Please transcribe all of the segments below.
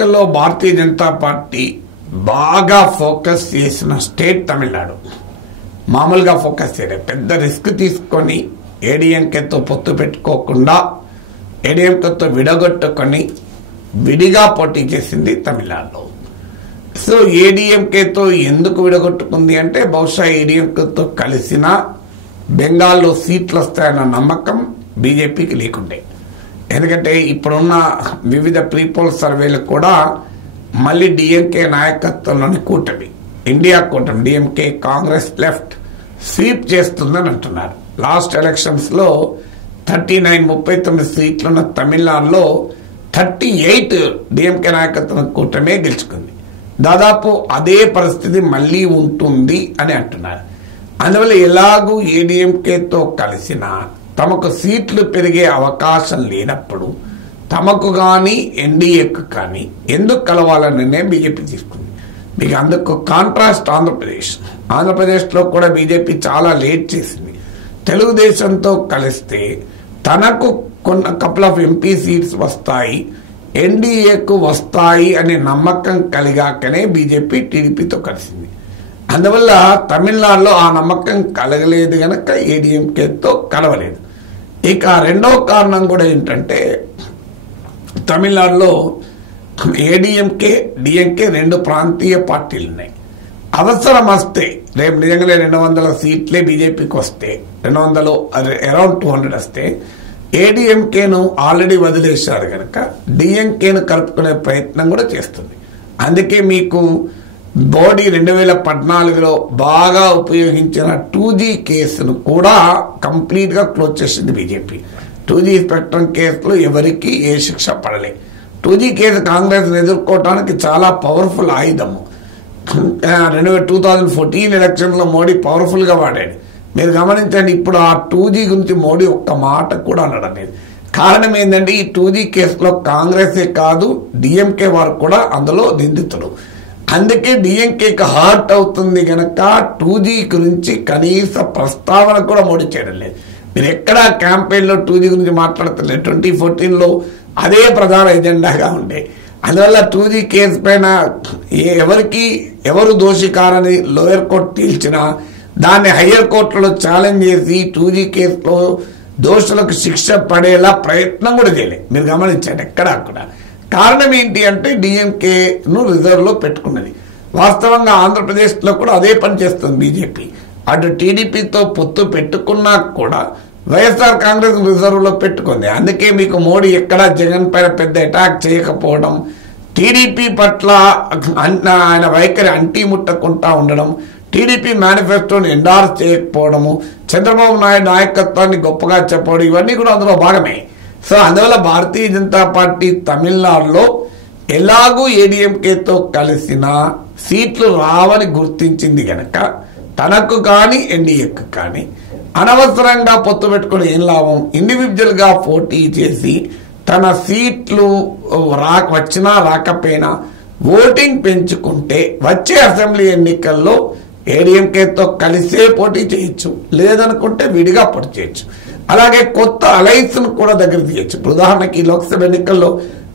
ఎన్నికల్లో భారతీయ జనతా పార్టీ బాగా ఫోకస్ చేసిన స్టేట్ తమిళనాడు. మామూలుగా ఫోకస్ చేయలేదు, పెద్ద రిస్క్ తీసుకొని ఏడీఎంకేతో పొత్తు పెట్టుకోకుండా ఏడీఎంకేతో విడగొట్టుకొని విడిగా పోటీ చేసింది తమిళనాడులో. సో ఏడీఎంకేతో ఎందుకు విడగొట్టుకుంది అంటే బహుశా ఏడీఎంకేతో కలిసిన బెంగాల్లో సీట్లు వస్తాయన్న నమ్మకం బీజేపీకి లేకుండే. ఎందుకంటే ఇప్పుడున్న వివిధ ప్రీపోల్ సర్వేలు కూడా మళ్ళీ డిఎంకే నాయకత్వంలోని కూటమి, ఇండియా కూటమి, డిఎంకే కాంగ్రెస్ లెఫ్ట్ స్వీప్ చేస్తుందని అంటున్నారు. లాస్ట్ ఎలక్షన్స్ లో 39 సీట్లున్న తమిళనాడులో 38 డిఎంకే నాయకత్వం కూటమే గెలుచుకుంది. దాదాపు అదే పరిస్థితి మళ్ళీ ఉంటుంది అని అంటున్నారు. అందువల్ల ఎలాగూ ఏడీఎంకేతో కలిసిన తమకు సీట్లు పెరిగే అవకాశం లేనప్పుడు తమకు కానీ ఎన్డీఏకు కానీ ఎందుకు కలవాలని నిర్ణయం బీజేపీ తీసుకుంది. మీకు అందుకు కాంట్రాస్ట్ ఆంధ్రప్రదేశ్లో కూడా బీజేపీ చాలా లేట్ చేసింది. తెలుగుదేశంతో కలిస్తే తనకు కపుల్ ఆఫ్ ఎంపీ సీట్స్ వస్తాయి, ఎన్డీఏకు వస్తాయి అనే నమ్మకం కలిగాకనే బీజేపీ టీడీపీతో కలిసింది. అందువల్ల తమిళనాడులో ఆ నమ్మకం కలగలేదు గనక ఏడీఎంకేతో కలవలేదు. ఇక రెండవ కారణం కూడా ఏంటంటే తమిళనాడులో ఏడీఎంకే డిఎంకే 2 ప్రాంతీయ పార్టీలు ఉన్నాయి. అవసరం వస్తే రేపు నిజంగానే 200 సీట్లే బీజేపీకి వస్తే, 200 అరౌండ్ 200 వస్తే ఏడీఎంకేను ఆల్రెడీ వదిలేశారు కనుక డిఎంకేను కలుపుకునే ప్రయత్నం కూడా చేస్తుంది. అందుకే మీకు మోడీ 2014లో బాగా ఉపయోగించిన 2G కేసును కూడా కంప్లీట్ గా క్లోజ్ చేసింది బీజేపీ. 2G స్పెక్ట్రమ్ కేసులో ఎవరికి ఏ శిక్ష పడలే. 2G కేసు కాంగ్రెస్ ఎదుర్కోవడానికి చాలా పవర్ఫుల్ ఆయుధము. 2014 ఎలక్షన్ లో మోడీ పవర్ఫుల్ గా వాడాడు. మీరు గమనించండి, ఇప్పుడు ఆ 2G గురించి మోడీ ఒక్క మాట కూడా అనడం లేదు. కారణం ఏంటంటే ఈ 2G కేసులో కాంగ్రెసే కాదు డిఎంకే వారు కూడా అందులో నిందితులు. అందుకే డిఎంకేకి హర్ట్ అవుతుంది గనక 2G గురించి కనీస ప్రస్తావన కూడా మోడీ చేయడం లేదు. మీరు ఎక్కడా క్యాంపెయిన్ లో 2G గురించి మాట్లాడతలేదు. 2014లో అదే ప్రధాన ఎజెండాగా ఉండే. అందువల్ల 2G కేసు పైన ఎవరు దోషి కారని లోయర్ కోర్టు తీల్చినా దాన్ని హయ్యర్ కోర్టులో ఛాలెంజ్ చేసి 2G కేసులో దోషులకు శిక్ష పడేలా ప్రయత్నం కూడా చేయలేదు. మీరు గమనించండి ఎక్కడా కూడా. కారణం ఏంటి అంటే డిఎంకేను రిజర్వ్ లో పెట్టుకున్నది. వాస్తవంగా ఆంధ్రప్రదేశ్ లో కూడా అదే పని చేస్తుంది బీజేపీ. అటు టీడీపీతో పొత్తు పెట్టుకున్నా కూడా వైఎస్ఆర్ కాంగ్రెస్ రిజర్వ్ లో పెట్టుకుంది. అందుకే మీకు మోడీ ఎక్కడా జగన్ పైన పెద్ద అటాక్ చేయకపోవడం, టీడీపీ పట్ల ఆయన వైఖరి అంటీ ముట్టకుండా ఉండడం, టీడీపీ మేనిఫెస్టోని ఎండార్స్ చేయకపోవడము, చంద్రబాబు నాయుడు నాయకత్వాన్ని గొప్పగా చెప్పడం, ఇవన్నీ కూడా అందులో భాగమే. సో అందువల్ల భారతీయ జనతా పార్టీ తమిళనాడులో ఎలాగూ ఏడీఎంకేతో కలిసిన సీట్లు రావని గుర్తించింది గనక తనకు కానీ ఎన్డీఏకు కానీ అనవసరంగా పొత్తు పెట్టుకుని ఏం లాభం, ఇండివిజువల్ గా పోటీ చేసి తన సీట్లు వచ్చినా రాకపోయినా ఓటింగ్ పెంచుకుంటే వచ్చే అసెంబ్లీ ఎన్నికల్లో ఏడీఎంకేతో కలిసే పోటీ చేయొచ్చు, లేదనుకుంటే విడిగా పోటీ చేయొచ్చు. అలాగే కొత్త అలయన్స్ ను కూడా దగ్గర తీయచ్చు. ఉదాహరణకి లోక్సభ ఎన్నికల్లో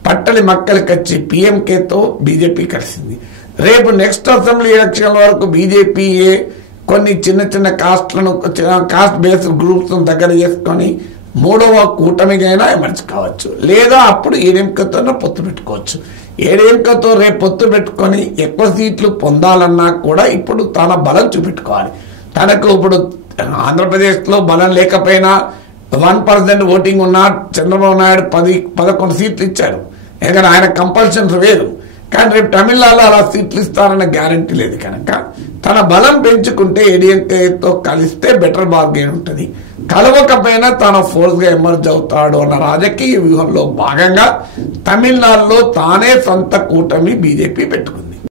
పట్టలి మక్కలకి వచ్చి పిఎంకేతో బీజేపీ కలిసింది. రేపు నెక్స్ట్ అసెంబ్లీ ఎలక్షన్ వరకు బీజేపీయే కొన్ని చిన్న కాస్ట్లను కాస్ట్ బేస్డ్ గ్రూప్స్ దగ్గర చేసుకొని మూడవ కూటమిగైనా ఎమర్జ్ కావచ్చు, లేదా అప్పుడు ఏడీఎంకేతో పొత్తు పెట్టుకోవచ్చు. ఏడీఎంకేతో రేపు పొత్తు పెట్టుకొని ఎక్కువ సీట్లు పొందాలన్నా కూడా ఇప్పుడు తన బలం చూపెట్టుకోవాలి. తనకు ఇప్పుడు ఆంధ్రప్రదేశ్ లో బలం లేకపోయినా 1% ఓటింగ్ ఉన్నా చంద్రబాబు నాయుడు 11 సీట్లు ఇచ్చారు. ఎందుకంటే ఆయన కంపల్షన్స్ వేరు. కానీ రేపు తమిళనాడులో అలా సీట్లు ఇస్తారన్న గ్యారంటీ లేదు కనుక తన బలం పెంచుకుంటే ఏడీఎంకేతో కలిస్తే బెటర్ బార్గెన్ ఉంటుంది. కలవకపోయినా తన ఫోర్స్ గా ఎమర్జ్ అవుతాడు అన్న రాజకీయ వ్యూహంలో భాగంగా తమిళనాడులో తానే సొంత కూటమి బీజేపీ పెట్టుకుంది.